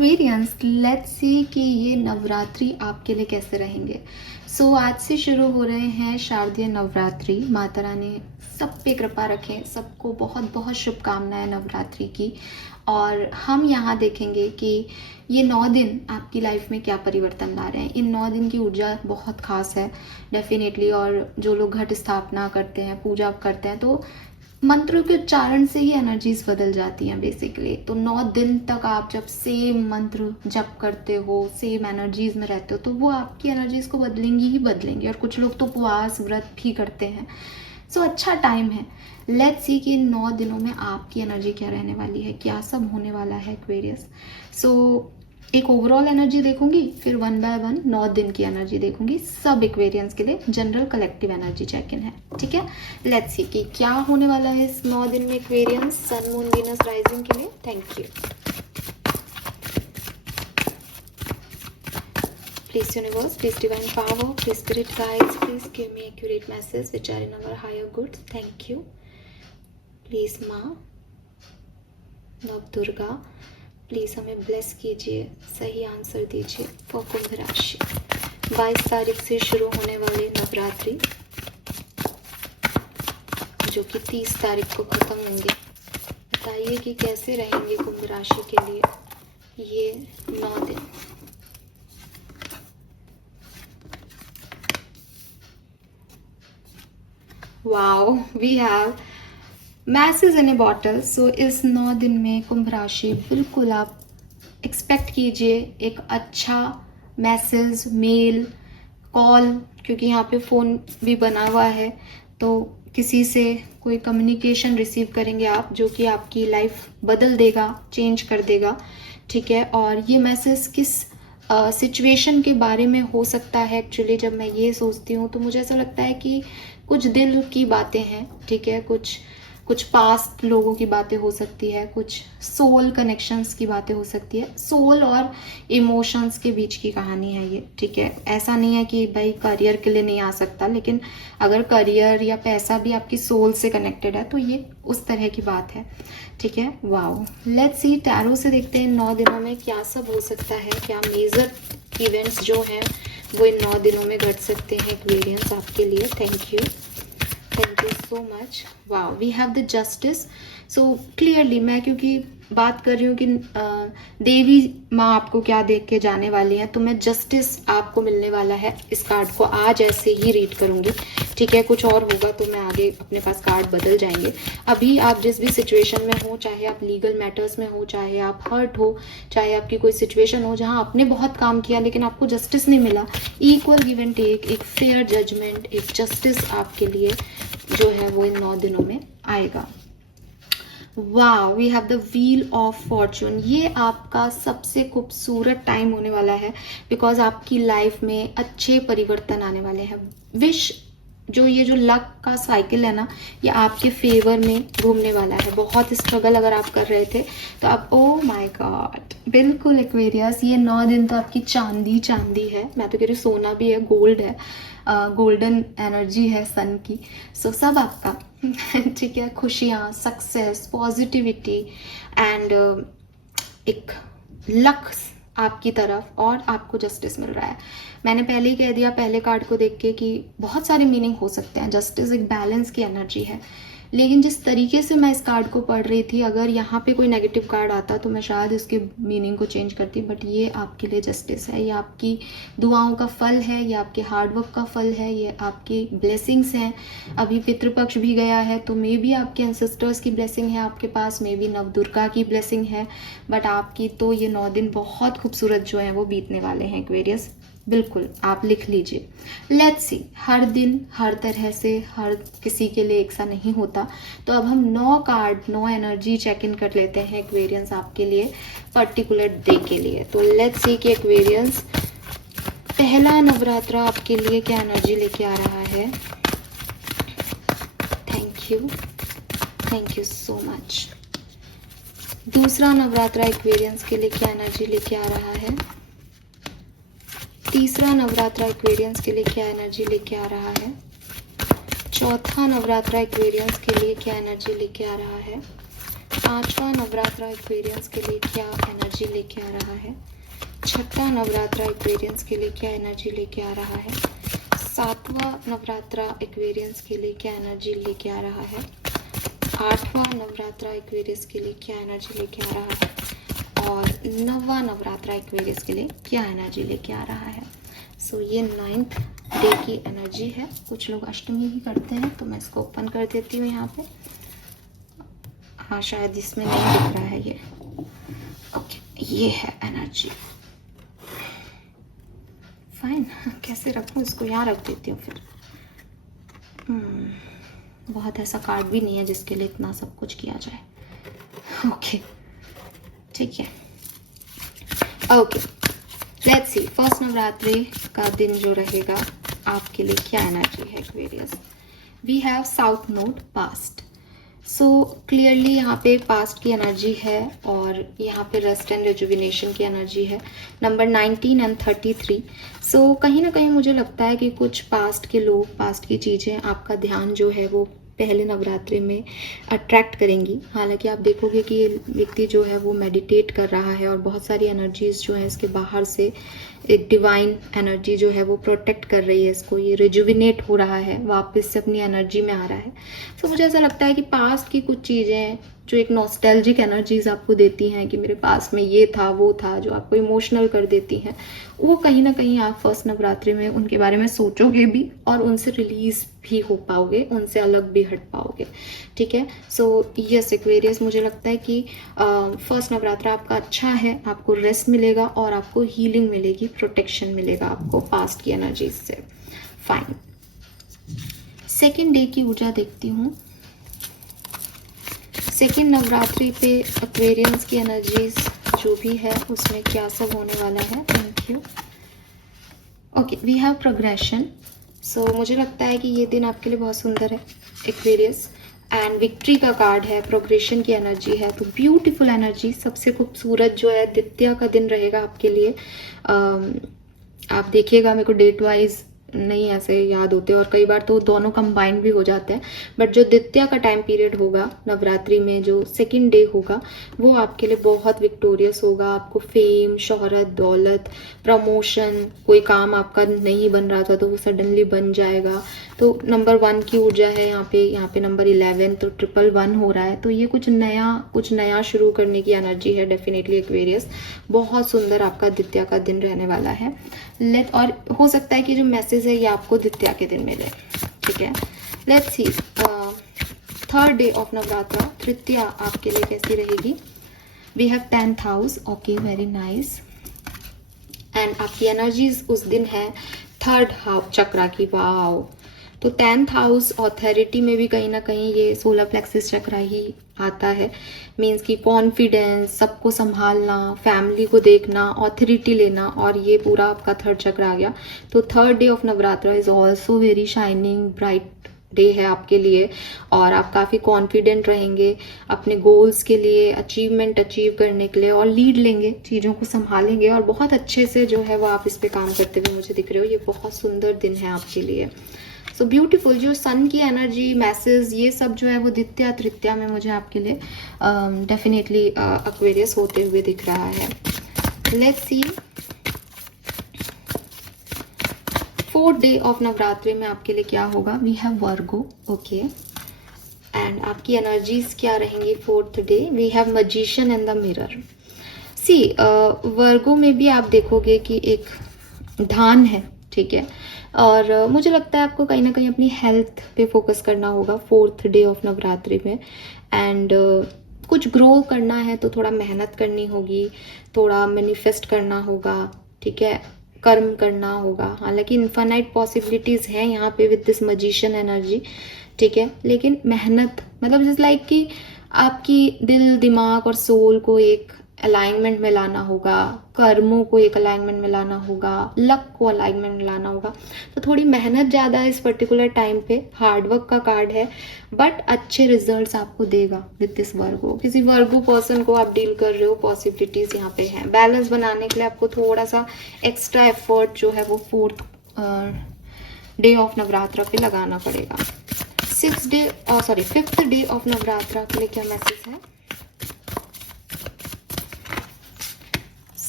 Aquarians, let's see कि ये नवरात्रि आपके लिए कैसे रहेंगे। आज से शुरू हो रहे हैं शारदीय नवरात्रि। माता रानी सब पे कृपा रखें, सबको बहुत बहुत शुभकामनाएं नवरात्रि की। और हम यहाँ देखेंगे कि ये 9 दिन आपकी लाइफ में क्या परिवर्तन ला रहे हैं। इन 9 दिन की ऊर्जा बहुत खास है डेफिनेटली। और जो लोग घट स्थापना करते हैं, पूजा करते हैं, तो मंत्रों के उच्चारण से ही एनर्जीज बदल जाती हैं बेसिकली। तो 9 दिन तक आप जब सेम मंत्र जप करते हो, सेम एनर्जीज में रहते हो, तो वो आपकी एनर्जीज को बदलेंगी ही बदलेंगी। और कुछ लोग तो उपवास व्रत भी करते हैं। अच्छा टाइम है। लेट्स सी कि इन 9 दिनों में आपकी एनर्जी क्या रहने वाली है, क्या सब होने वाला है एक्वेरियस। एक ओवरऑल एनर्जी देखूंगी, फिर 1 बाय 1 9 दिन की एनर्जी देखूंगी। सब एक्वेरियंस के लिए general collective energy check in है, ठीक है। लेट्स सी कि क्या होने वाला है इस 9 दिन में Aquarians sun moon Venus rising के लिए। Thank you. Please universe, please divine power, please spirit guides, please give me accurate messages which are in our higher goods. Thank you. Please माँ नव दुर्गा, प्लीज हमें ब्लेस कीजिए, सही answer दीजिए for कुंभ राशि। 22 तारीख से शुरू होने वाले नवरात्रि जो कि 30 तारीख को खत्म होंगे। बताइए कि कैसे रहेंगे कुंभ राशि के लिए ये 9 दिन। Wow, we have message in a bottle. इस 9 दिन में कुंभ राशि बिल्कुल आप एक्सपेक्ट कीजिए एक अच्छा मैसेज, मेल, कॉल, क्योंकि यहाँ पे फ़ोन भी बना हुआ है, तो किसी से कोई कम्युनिकेशन रिसीव करेंगे आप, जो कि आपकी लाइफ बदल देगा, चेंज कर देगा, ठीक है। और ये मैसेज किस सिचुएशन के बारे में हो सकता है, एक्चुअली जब मैं ये सोचती हूँ तो मुझे ऐसा लगता है कि कुछ दिल की बातें हैं, ठीक है। कुछ पास्ट लोगों की बातें हो सकती है, कुछ सोल कनेक्शंस की बातें हो सकती है। सोल और इमोशंस के बीच की कहानी है ये, ठीक है। ऐसा नहीं है कि भाई करियर के लिए नहीं आ सकता, लेकिन अगर करियर या पैसा भी आपकी सोल से कनेक्टेड है तो ये उस तरह की बात है, ठीक है। वाओ, लेट्स सी टैरो से देखते हैं 9 दिनों में क्या सब हो सकता है, क्या मेजर इवेंट्स जो हैं वो इन 9 दिनों में घट सकते हैं एक्वेरियंस आपके लिए। Thank you so much. Wow, we have the justice. Clearly मैं क्योंकि बात कर रही हूँ कि देवी माँ आपको क्या देख के जाने वाली है, तो मैं जस्टिस आपको मिलने वाला है इस कार्ड को आज ऐसे ही रीड करूँगी, ठीक है। कुछ और होगा तो मैं आगे अपने पास कार्ड बदल जाएंगे। अभी आप जिस भी सिचुएशन में हो, चाहे आप लीगल मैटर्स में हो, चाहे आप हर्ट हो, चाहे आपकी कोई सिचुएशन हो जहाँ आपने बहुत काम किया लेकिन आपको जस्टिस नहीं मिला, इक्वल गिव एंड टेक, एक फेयर जजमेंट, एक जस्टिस आपके लिए जो है वो इन 9 दिनों में आएगा। वाह, we have the wheel of fortune. ये आपका सबसे खूबसूरत टाइम होने वाला है, बिकॉज आपकी लाइफ में अच्छे परिवर्तन आने वाले हैं। विश ये जो लक का साइकिल है ना, ये आपके फेवर में घूमने वाला है। बहुत स्ट्रगल अगर आप कर रहे थे तो आप, ओ माय गॉड, बिल्कुल एक्वेरियस, ये 9 दिन तो आपकी चांदी चांदी है। मैं तो कह रही हूँ सोना भी है, गोल्ड है, गोल्डन एनर्जी है सन की। सब आपका ठीक है। खुशियाँ, सक्सेस, पॉजिटिविटी एंड एक लक आपकी तरफ, और आपको जस्टिस मिल रहा है। मैंने पहले ही कह दिया पहले कार्ड को देख के कि बहुत सारे मीनिंग हो सकते हैं। जस्टिस एक बैलेंस की एनर्जी है, लेकिन जिस तरीके से मैं इस कार्ड को पढ़ रही थी, अगर यहाँ पे कोई नेगेटिव कार्ड आता तो मैं शायद इसके मीनिंग को चेंज करती, बट ये आपके लिए जस्टिस है। ये आपकी दुआओं का फल है, ये आपके हार्डवर्क का फल है, ये आपकी ब्लेसिंग्स हैं। अभी पितृपक्ष भी गया है, तो मे बी आपके एंसेस्टर्स की ब्लेसिंग है आपके पास, मे बी नवदुर्गा की ब्लेसिंग है, बट आपकी तो ये 9 दिन बहुत खूबसूरत जो है वो बीतने वाले हैं एक्वेरियस। बिल्कुल आप लिख लीजिए। लेट्स सी, हर दिन हर तरह से हर किसी के लिए एक सा नहीं होता, तो अब हम 9 कार्ड 9 एनर्जी चेक इन कर लेते हैं एक्वेरियंस आपके लिए पर्टिकुलर डे के लिए। तो लेट्स सी कि एक्वेरियंस पहला नवरात्रा आपके लिए क्या एनर्जी लेके आ रहा है। Thank you so much. दूसरा नवरात्रा एक्वेरियंस के लिए क्या एनर्जी लेके आ रहा है। तीसरा नवरात्रा एक्वेरियंस के लिए क्या एनर्जी लेके आ रहा है। चौथा नवरात्रा एक्वेरियंस के लिए क्या एनर्जी लेके आ रहा है। पांचवा नवरात्रा एक्वेरियंस के लिए क्या एनर्जी लेके आ रहा है। छठा नवरात्रा एक्वेरियंस के लिए क्या एनर्जी लेके आ रहा है। सातवां नवरात्रा एक्वेरियंस के लिए क्या एनर्जी लेके आ रहा है। आठवां नवरात्रा एक्वेरियंस के लिए क्या एनर्जी लेके आ रहा है। और नौवां नवरात्रा एक्वेरियंस के लिए क्या एनर्जी लेके आ रहा है। सो ये 9th डे की एनर्जी है। कुछ लोग अष्टमी भी करते हैं, तो मैं इसको ओपन कर देती हूँ यहाँ पे। हाँ, शायद इसमें नहीं दिख रहा है ये। ओके, ये है एनर्जी। फाइन, कैसे रखूँ इसको, यहाँ रख देती हूँ फिर। बहुत ऐसा कार्ड भी नहीं है जिसके लिए इतना सब कुछ किया जाए। ओके, ठीक है। Okay, let's see first Navratri का दिन जो रहेगा आपके लिए क्या एनर्जी है Aquarius. We have south node past. So clearly यहाँ पे पास्ट की एनर्जी है और यहाँ पे रेस्ट एंड रिजुविनेशन की एनर्जी है। Number 19 and 33। सो कहीं ना कहीं मुझे लगता है कि कुछ पास्ट के लोग, पास्ट की चीज़ें आपका ध्यान जो है वो पहले नवरात्रि में अट्रैक्ट करेंगी। हालांकि आप देखोगे कि ये व्यक्ति जो है वो मेडिटेट कर रहा है और बहुत सारी एनर्जीज जो है इसके बाहर से एक डिवाइन एनर्जी जो है वो प्रोटेक्ट कर रही है इसको। ये रिजुविनेट हो रहा है, वापस से अपनी एनर्जी में आ रहा है। तो मुझे ऐसा लगता है कि पास्ट की कुछ चीज़ें जो एक नॉस्टैल्जिक एनर्जीज आपको देती हैं कि मेरे पास में ये था वो था, जो आपको इमोशनल कर देती हैं, वो कहीं ना कहीं आप फर्स्ट नवरात्रि में उनके बारे में सोचोगे भी और उनसे रिलीज भी हो पाओगे, उनसे अलग भी हट पाओगे। ठीक है। सो यस एक्वेरियस, मुझे लगता है कि फर्स्ट नवरात्रा आपका अच्छा है, आपको रेस्ट मिलेगा और आपको हीलिंग मिलेगी, प्रोटेक्शन मिलेगा आपको पास्ट की एनर्जीज से। फाइन, सेकेंड डे की ऊर्जा देखती हूँ। सेकेंड नवरात्रि पे एक्वेरियंस की एनर्जीज जो भी है उसमें क्या सब होने वाला है। Thank you. Okay, we have progression. So मुझे लगता है कि ये दिन आपके लिए बहुत सुंदर है एक्वेरियस, एंड विक्ट्री का कार्ड है, प्रोग्रेशन की एनर्जी है, तो ब्यूटीफुल एनर्जी। सबसे खूबसूरत जो है द्वितीया का दिन रहेगा आपके लिए। आप देखिएगा, मेरे को डेट वाइज नहीं ऐसे याद होते और कई बार तो दोनों कंबाइंड भी हो जाते हैं, बट जो द्वितीया का टाइम पीरियड होगा नवरात्रि में, जो सेकंड डे होगा, वो आपके लिए बहुत विक्टोरियस होगा। आपको फेम, शोहरत, दौलत, प्रमोशन, कोई काम आपका नहीं बन रहा था तो वो सडनली बन जाएगा। तो नंबर 1 की ऊर्जा है यहाँ पे नंबर 11, तो 111 हो रहा है। तो ये कुछ नया शुरू करने की एनर्जी है डेफिनेटली एक्वेरियस। बहुत सुंदर आपका द्वितीया का दिन रहने वाला है। और हो सकता है कि जो मैसेज है ये आपको द्वितीया के दिन मिले। ठीक है, let's see third day of Navratra, तृतीया आपके लिए कैसी रहेगी। We have 10th house. Okay, very nice. And आपकी एनर्जीज उस दिन है थर्ड हाउस चक्रा की। वाओ, तो 10th हाउस ऑथोरिटी में भी कहीं ना कहीं ये सोलर प्लेक्सिस चक्रा ही आता है। मीन्स कि कॉन्फिडेंस, सबको संभालना, फैमिली को देखना, ऑथोरिटी लेना, और ये पूरा आपका थर्ड चक्र आ गया। तो third day of Navratra is also very shining bright day है आपके लिए, और आप काफ़ी कॉन्फिडेंट रहेंगे अपने गोल्स के लिए, अचीवमेंट अचीव करने के लिए, और लीड लेंगे, चीज़ों को संभालेंगे, और बहुत अच्छे से जो है वो आप इस पे काम करते हुए मुझे दिख रहे हो। ये बहुत सुंदर दिन है आपके लिए। So beautiful. जो सन की एनर्जी, मैसेज, ये सब जो है वो द्वितीया तृतीया में मुझे आपके लिए डेफिनेटली एक्वेरियस होते हुए दिख रहा है। Let's see fourth day of Navratri में आपके लिए क्या होगा। We have Virgo. Okay, and आपकी एनर्जीज क्या रहेंगी fourth day. We have magician and the mirror. See Virgo में भी आप देखोगे कि एक ध्यान है, ठीक है, और मुझे लगता है आपको कहीं ना कहीं अपनी हेल्थ पे फोकस करना होगा फोर्थ डे ऑफ नवरात्रि में। एंड कुछ ग्रो करना है तो थोड़ा मेहनत करनी होगी, थोड़ा मैनिफेस्ट करना होगा, ठीक है, कर्म करना होगा। हालांकि इन्फाइनाइट पॉसिबिलिटीज हैं यहाँ पे विद दिस मैजिशियन एनर्जी, ठीक है, लेकिन मेहनत मतलब जस्ट लाइक कि आपकी दिल, दिमाग और सोल को एक अलाइनमेंट में लाना होगा, कर्मों को एक अलाइनमेंट में लाना होगा, लक को अलाइनमेंट में लाना होगा। तो थोड़ी मेहनत ज़्यादा है इस पर्टिकुलर टाइम पे, हार्डवर्क का कार्ड है, बट अच्छे रिजल्ट्स आपको देगा विद दिस वर्गो। किसी वर्गो पर्सन को आप डील कर रहे हो, पॉसिबिलिटीज यहाँ पे हैं। बैलेंस बनाने के लिए आपको थोड़ा सा एक्स्ट्रा एफर्ट जो है वो फोर्थ डे ऑफ नवरात्रा पे लगाना पड़ेगा। फिफ्थ डे ऑफ नवरात्रा के लिए क्या मैसेज है।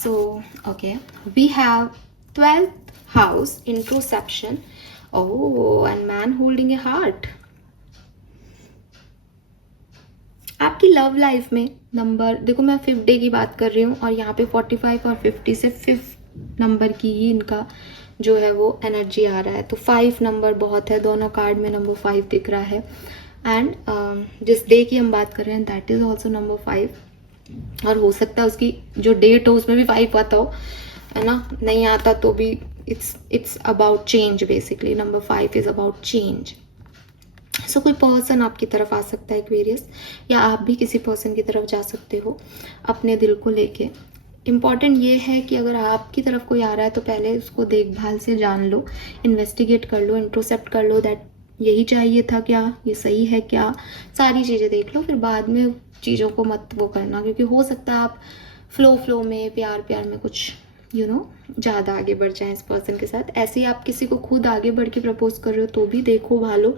So okay, we have 12th house, introspection. Oh, and man holding a heart. आपकी लव लाइफ में नंबर देखो, मैं 5th डे की बात कर रही हूँ और यहाँ पे 45 और 50 से 5th नंबर की ही इनका जो है वो एनर्जी आ रहा है। तो 5 नंबर बहुत है, दोनों कार्ड में नंबर 5 दिख रहा है। एंड जिस डे की हम बात कर रहे हैं दैट इज ऑल्सो नंबर 5, और हो सकता है उसकी जो डेट हो उसमें भी 5 आता हो, है ना। नहीं आता तो भी it's about change basically. Number 5 is about change. So कोई पर्सन आपकी तरफ आ सकता है एक्वेरियस, या आप भी किसी पर्सन की तरफ जा सकते हो अपने दिल को लेके। इम्पॉर्टेंट ये है कि अगर आपकी तरफ कोई आ रहा है तो पहले उसको देखभाल से जान लो, इन्वेस्टिगेट कर लो, इंट्रोसेप्ट कर लो, दैट यही चाहिए था क्या, ये सही है क्या, सारी चीज़ें देख लो। फिर बाद में चीज़ों को मत वो करना, क्योंकि हो सकता है आप फ्लो में प्यार में कुछ ज़्यादा आगे बढ़ जाएं इस पर्सन के साथ। ऐसे ही आप किसी को खुद आगे बढ़ के प्रपोज कर रहे हो तो भी देखो भालो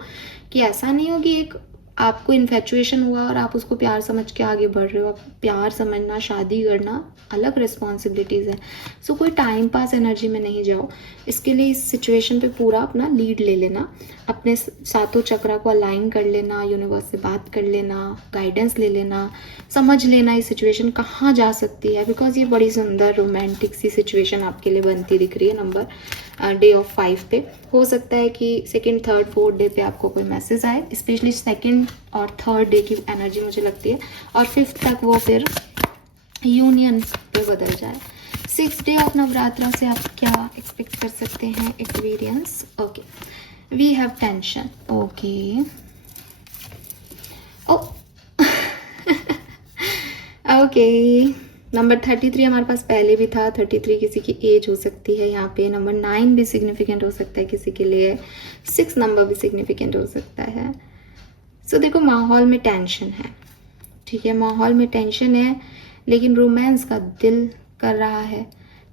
कि ऐसा नहीं हो कि एक आपको इन्फेचुएशन हुआ और आप उसको प्यार समझ के आगे बढ़ रहे हो। आप प्यार समझना, शादी करना अलग रिस्पॉन्सिबिलिटीज़ है। सो कोई टाइम पास एनर्जी में नहीं जाओ। इसके लिए इस सिचुएशन पे पूरा अपना लीड ले लेना, अपने सातों चक्रा को अलाइन कर लेना, यूनिवर्स से बात कर लेना, गाइडेंस ले लेना, समझ लेना ये सिचुएशन कहाँ जा सकती है। बिकॉज ये बड़ी सुंदर रोमांटिक सी सिचुएशन आपके लिए बनती दिख रही है नंबर डे ऑफ 5 पे। हो सकता है कि 2nd, 3rd, 4th डे पे आपको कोई मैसेज आए, स्पेशली 2nd और 3rd डे की एनर्जी मुझे लगती है, और 5th तक वो फिर यूनियन पे बदल जाए। 6th डे ऑफ नवरात्रा से आप क्या एक्सपेक्ट कर सकते हैं experience? Okay, we have tension. Okay, okay, number 33 हमारे पास पहले भी था। 33 किसी की एज हो सकती है यहाँ पे। नंबर 9 भी सिग्निफिकेंट हो सकता है किसी के लिए। 6 नंबर भी सिग्निफिकेंट हो सकता है। सो देखो, माहौल में टेंशन है, ठीक है, माहौल में टेंशन है, लेकिन रोमांस का दिल कर रहा है।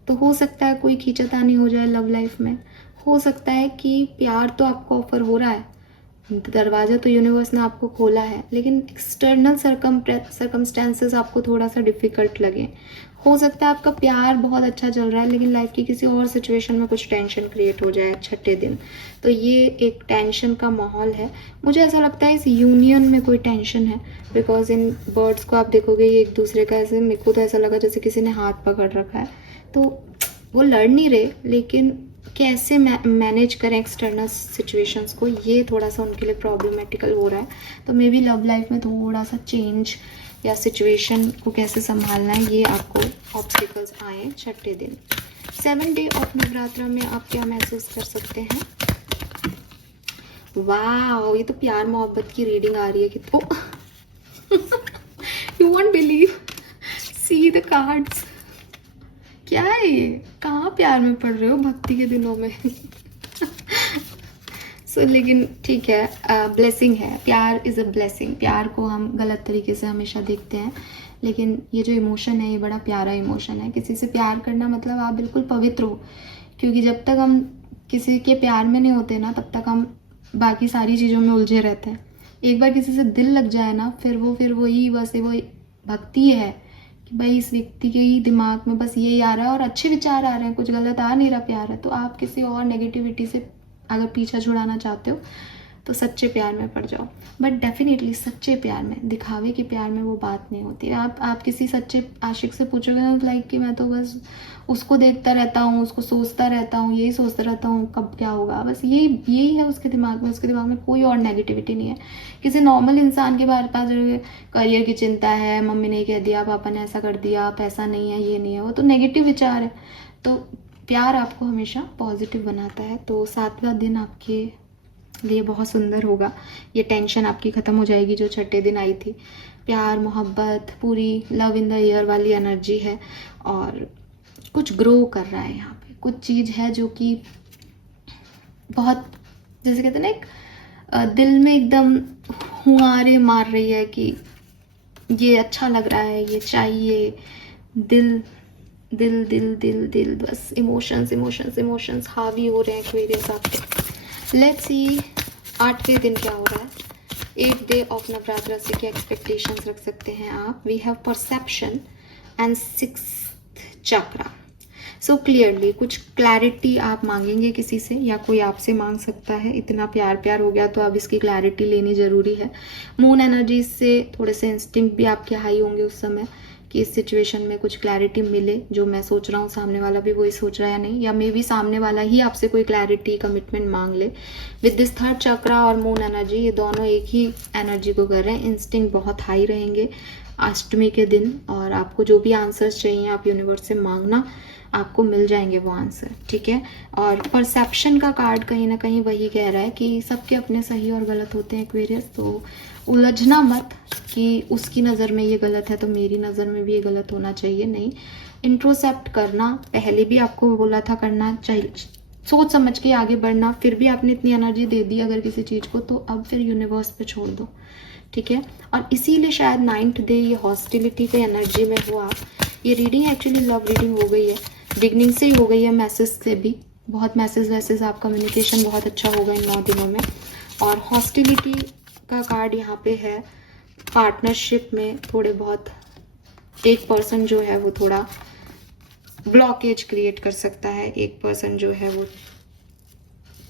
तो हो सकता है कोई खींचातानी हो जाए लव लाइफ में। हो सकता है कि प्यार तो आपको ऑफर हो रहा है, दरवाज़ा तो यूनिवर्स ने आपको खोला है, लेकिन एक्सटर्नल सर्कमस्टेंसेस आपको थोड़ा सा डिफ़िकल्ट लगे। हो सकता है आपका प्यार बहुत अच्छा चल रहा है, लेकिन लाइफ की किसी और सिचुएशन में कुछ टेंशन क्रिएट हो जाए 6ठे दिन। तो ये एक टेंशन का माहौल है। मुझे ऐसा लगता है इस यूनियन में कोई टेंशन है, बिकॉज इन बर्ड्स को आप देखोगे ये एक दूसरे का ऐसे, मेरे को तो ऐसा लगा जैसे किसी ने हाथ पकड़ रखा है। तो वो लड़ नहीं रहे, लेकिन कैसे मैनेज करें एक्सटर्नल सिचुएशंस को, ये थोड़ा सा उनके लिए प्रॉब्लमेटिकल हो रहा है। तो मे बी लव लाइफ में थोड़ा सा चेंज या सिचुएशन को कैसे संभालना है, ये आपको ऑब्स्टिकल्स आए 6ठे दिन। 7th डे ऑफ नवरात्रा में आप क्या महसूस कर सकते हैं? वाह, ये तो प्यार मोहब्बत की रीडिंग आ रही है कि तो you won't believe, see the cards. क्या है ये, कहाँ प्यार में पड़ रहे हो भक्ति के दिनों में? लेकिन ठीक है, ब्लेसिंग है, प्यार इज़ अ ब्लेसिंग। प्यार को हम गलत तरीके से हमेशा देखते हैं, लेकिन ये जो इमोशन है ये बड़ा प्यारा इमोशन है। किसी से प्यार करना मतलब आप बिल्कुल पवित्र हो, क्योंकि जब तक हम किसी के प्यार में नहीं होते ना, तब तक हम बाकी सारी चीज़ों में उलझे रहते हैं। एक बार किसी से दिल लग जाए ना, फिर वही बस वो भक्ति है कि भाई इस व्यक्ति के ही दिमाग में बस यही आ रहा है और अच्छे विचार आ रहे हैं, कुछ गलत आ नहीं रहा, प्यार है। तो आप किसी और नेगेटिविटी से अगर पीछा छुड़ाना चाहते हो तो सच्चे प्यार में पड़ जाओ। बट डेफिनेटली सच्चे प्यार में, दिखावे के प्यार में वो बात नहीं होती है। आप किसी सच्चे आशिक से पूछोगे ना, लाइक कि मैं तो बस उसको देखता रहता हूँ, उसको सोचता रहता हूँ, यही सोचता रहता हूँ कब क्या होगा, बस यही है उसके दिमाग में। उसके दिमाग में कोई और नेगेटिविटी नहीं है। किसी नॉर्मल इंसान के पास करियर की चिंता है, मम्मी ने कह दिया, पापा ने ऐसा कर दिया, पैसा नहीं है, ये नहीं है, वो तो नेगेटिव विचार है। तो प्यार आपको हमेशा पॉजिटिव बनाता है। तो 7वां दिन आपके लिए बहुत सुंदर होगा। ये टेंशन आपकी ख़त्म हो जाएगी जो 6ठे दिन आई थी। प्यार मोहब्बत, पूरी लव इन द एयर वाली एनर्जी है, और कुछ ग्रो कर रहा है यहाँ पे। कुछ चीज़ है जो कि बहुत, जैसे कहते हैं ना, एक दिल में एकदम हुआरे मार रही है कि ये अच्छा लग रहा है, ये चाहिए। दिल दिल दिल दिल दिल बस इमोशंस हावी हो रहे हैं एक्वेरियस आपके। लेट्स सी 8वें दिन क्या हो रहा है। 8th डे ऑफ नवरात्रा से क्या एक्सपेक्टेशंस रख सकते हैं आप? We have perception and 6th chakra. So clearly कुछ क्लैरिटी आप मांगेंगे किसी से या कोई आपसे मांग सकता है। इतना प्यार प्यार हो गया तो अब इसकी क्लैरिटी लेनी ज़रूरी है। मून एनर्जी से थोड़े से इंस्टिंक्ट भी आपके हाई होंगे उस समय कि इस सिचुएशन में कुछ क्लैरिटी मिले। जो मैं सोच रहा हूँ सामने वाला भी वही सोच रहा है या नहीं, या मे बी सामने वाला ही आपसे कोई क्लैरिटी कमिटमेंट मांग ले। विद दिस थर्ड चक्रा और मून एनर्जी, ये दोनों एक ही एनर्जी को कर रहे हैं। इंस्टिंक्ट बहुत हाई रहेंगे अष्टमी के दिन, और आपको जो भी आंसर्स चाहिए आप यूनिवर्स से मांगना, आपको मिल जाएंगे वो आंसर, ठीक है। और परसेप्शन का कार्ड कहीं ना कहीं वही कह रहा है कि सबके अपने सही और गलत होते हैं एक्वेरियस, तो उलझना मत कि उसकी नज़र में ये गलत है तो मेरी नज़र में भी ये गलत होना चाहिए, नहीं। इंट्रोसेप्ट करना, पहले भी आपको बोला था करना चाहिए, सोच समझ के आगे बढ़ना। फिर भी आपने इतनी एनर्जी दे दी अगर किसी चीज़ को, तो अब फिर यूनिवर्स पे छोड़ दो, ठीक है। और इसीलिए शायद 9th डे ये हॉस्टिलिटी के एनर्जी में हो आप। ये रीडिंग एक्चुअली लव रीडिंग हो गई है, बिगनिंग से ही हो गई है, मैसेज से भी बहुत मैसेज आप कम्युनिकेशन बहुत अच्छा होगा इन 9 दिनों में। और हॉस्टिलिटी का कार्ड यहाँ पे है। पार्टनरशिप में थोड़े बहुत एक पर्सन जो है वो थोड़ा ब्लॉकेज क्रिएट कर सकता है। एक पर्सन जो है वो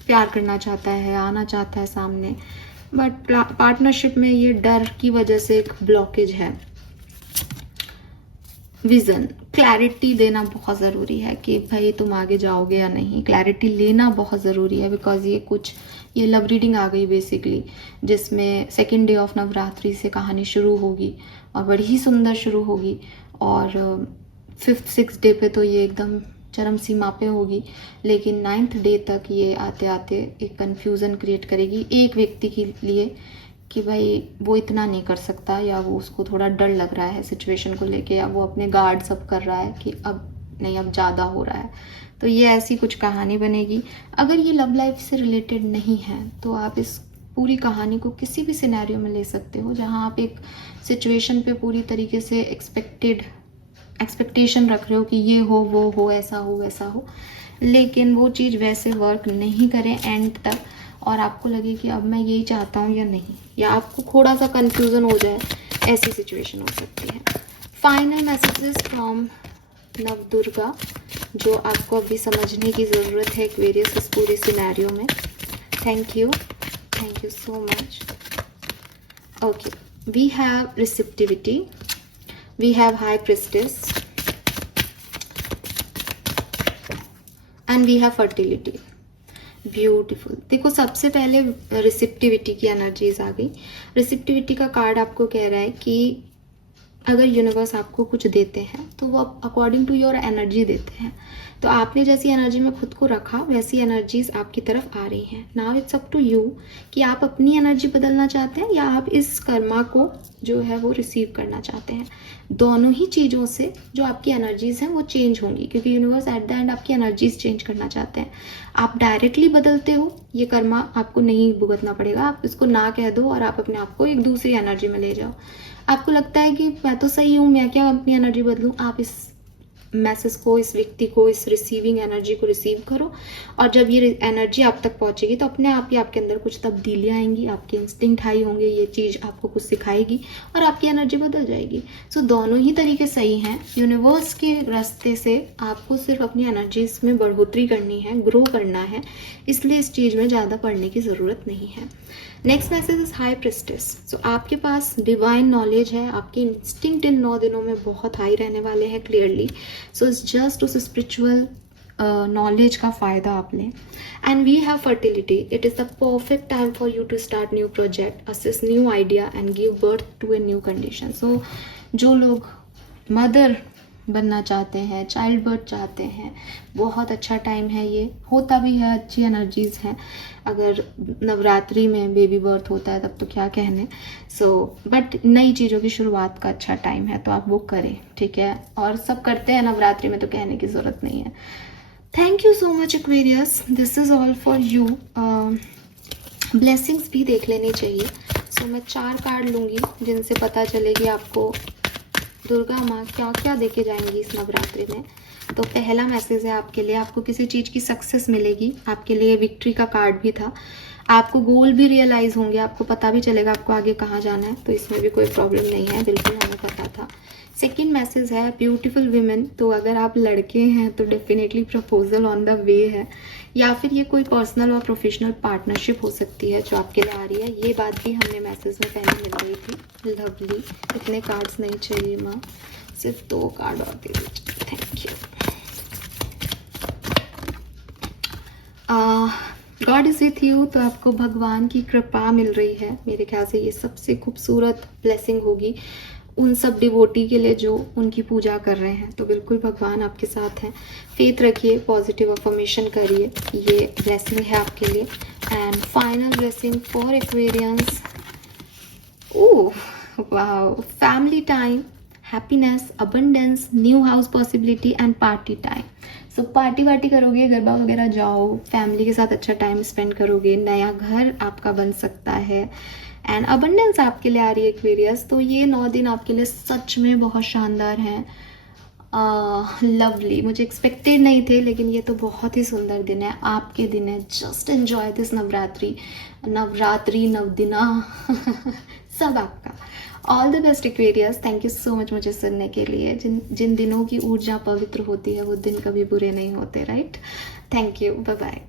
प्यार करना चाहता है, आना चाहता है सामने, बट पार्टनरशिप में ये डर की वजह से एक ब्लॉकेज है। विजन, क्लैरिटी देना बहुत ज़रूरी है कि भाई तुम आगे जाओगे या नहीं। क्लैरिटी लेना बहुत ज़रूरी है, बिकॉज ये लव रीडिंग आ गई बेसिकली, जिसमें सेकेंड डे ऑफ नवरात्रि से कहानी शुरू होगी और बड़ी ही सुंदर शुरू होगी। और 5th 6th डे पे तो ये एकदम चरम सीमा पे होगी, लेकिन 9th डे तक ये आते आते एक कन्फ्यूज़न क्रिएट करेगी एक व्यक्ति के लिए कि भाई वो इतना नहीं कर सकता, या वो उसको थोड़ा डर लग रहा है सिचुएशन को लेके, या वो अपने गार्ड सब कर रहा है कि अब नहीं, अब ज़्यादा हो रहा है। तो ये ऐसी कुछ कहानी बनेगी। अगर ये लव लाइफ से रिलेटेड नहीं है तो आप इस पूरी कहानी को किसी भी सिनेरियो में ले सकते हो जहाँ आप एक सिचुएशन पे पूरी तरीके से एक्सपेक्टेशन रख रहे हो कि ये हो, वो हो, ऐसा हो, वैसा हो, लेकिन वो चीज़ वैसे वर्क नहीं करे एंड तक, और आपको लगे कि अब मैं यही चाहता हूँ या नहीं, या आपको थोड़ा सा कंफ्यूजन हो जाए, ऐसी सिचुएशन हो सकती है। फाइनल मैसेजेस फ्रॉम नवदुर्गा जो आपको अभी समझने की ज़रूरत है एक्वेरियस इस पूरी सिनेरियो में। Thank you so much. Okay, we have receptivity, we have high priestess and we have fertility. Beautiful. देखो, सबसे पहले रिसेप्टिविटी की एनर्जीज आ गई। रिसेप्टिविटी का कार्ड आपको कह रहा है कि अगर यूनिवर्स आपको कुछ देते हैं तो वो अकॉर्डिंग टू योर एनर्जी देते हैं। तो आपने जैसी एनर्जी में खुद को रखा वैसी एनर्जीज आपकी तरफ आ रही हैं। Now it's up to you कि आप अपनी एनर्जी बदलना चाहते हैं या आप इस कर्मा को जो है वो रिसीव करना चाहते हैं। दोनों ही चीज़ों से जो आपकी एनर्जीज हैं वो चेंज होंगी, क्योंकि यूनिवर्स एट द एंड आपकी एनर्जीज चेंज करना चाहते हैं। आप डायरेक्टली बदलते हो, ये कर्मा आपको नहीं भुगतना पड़ेगा। आप इसको ना कह दो और आप अपने आप को एक दूसरी एनर्जी में ले जाओ। आपको लगता है कि मैं तो सही हूँ, मैं क्या अपनी एनर्जी बदलूँ, आप इस मैसेज को, इस व्यक्ति को, इस रिसीविंग एनर्जी को रिसीव करो, और जब ये एनर्जी आप तक पहुंचेगी तो अपने आप ही आपके अंदर कुछ तब्दीलियाँ आएंगी, आपके इंस्टिंक्ट हाई होंगे, ये चीज़ आपको कुछ सिखाएगी और आपकी एनर्जी बदल जाएगी। सो दोनों ही तरीके सही हैं। यूनिवर्स के रास्ते से आपको सिर्फ अपनी एनर्जीज में बढ़ोतरी करनी है, ग्रो करना है, इसलिए इस चीज़ में ज़्यादा पढ़ने की ज़रूरत नहीं है। Next message is high priestess. So आपके पास डिवाइन नॉलेज है, आपके इंस्टिंक्ट इन 9 दिनों में बहुत हाई रहने वाले हैं क्लियरली। सो इट्स जस्ट उस स्पिरिचुअल नॉलेज का फ़ायदा आप लें। And we have fertility. It is the perfect time for you to start new project, assess new idea and give birth to a new condition. So जो लोग mother बनना चाहते हैं, चाइल्ड बर्थ चाहते हैं, बहुत अच्छा टाइम है ये। होता भी है, अच्छी एनर्जीज हैं। अगर नवरात्रि में बेबी बर्थ होता है तब तो क्या कहने। बट नई चीज़ों की शुरुआत का अच्छा टाइम है, तो आप वो करें, ठीक है। और सब करते हैं नवरात्रि में, तो कहने की ज़रूरत नहीं है। Thank you so much Aquarius, this is all for you. Blessings भी देख लेनी चाहिए। सो मैं 4 कार्ड लूँगी जिनसे पता चलेगी आपको दुर्गा माँ क्या क्या देके जाएंगी इस नवरात्रि में। तो पहला मैसेज है आपके लिए, आपको किसी चीज़ की सक्सेस मिलेगी। आपके लिए विक्ट्री का कार्ड भी था। आपको गोल भी रियलाइज़ होंगे, आपको पता भी चलेगा आपको आगे कहाँ जाना है। तो इसमें भी कोई प्रॉब्लम नहीं है, बिल्कुल हमें पता था सेकेंड मैसेज है ब्यूटीफुल वीमेन, तो अगर आप लड़के हैं तो definitely proposal on the way है, या फिर ये कोई पर्सनल और प्रोफेशनल पार्टनरशिप हो सकती है जो आपके लिए आ रही है। ये बात भी हमें मैसेज में पहले मिल रही थी। लवली, इतने कार्ड्स नहीं चाहिए माँ, सिर्फ 2 कार्ड और दे दीजिए, thank you. God is with you, तो आपको भगवान की कृपा मिल रही है। मेरे ख्याल से ये सबसे खूबसूरत ब्लेसिंग होगी उन सब डिवोटी के लिए जो उनकी पूजा कर रहे हैं। तो बिल्कुल भगवान आपके साथ हैं, फेथ रखिए, पॉजिटिव अफर्मेशन करिए, ये ब्लेसिंग है आपके लिए। And final blessing for Aquarians, oh wow, family time, happiness, abundance, new house possibility and party time. So party वार्टी करोगे, गरबा वगैरह जाओ, फैमिली के साथ अच्छा टाइम स्पेंड करोगे, नया घर आपका बन सकता है एंड अबंडेंस आपके लिए आ रही है एक्वेरियस। तो ये 9 दिन आपके लिए सच में बहुत शानदार हैं। लवली, मुझे एक्सपेक्टेड नहीं थे, लेकिन ये तो बहुत ही सुंदर दिन है, आपके दिन है। जस्ट एन्जॉय दिस नवरात्रि, नवदिना सब आपका। All the best Aquarius, thank you so much मुझे सुनने के लिए। जिन दिनों की ऊर्जा पवित्र होती है वो दिन कभी बुरे नहीं होते, right? Thank you, bye bye.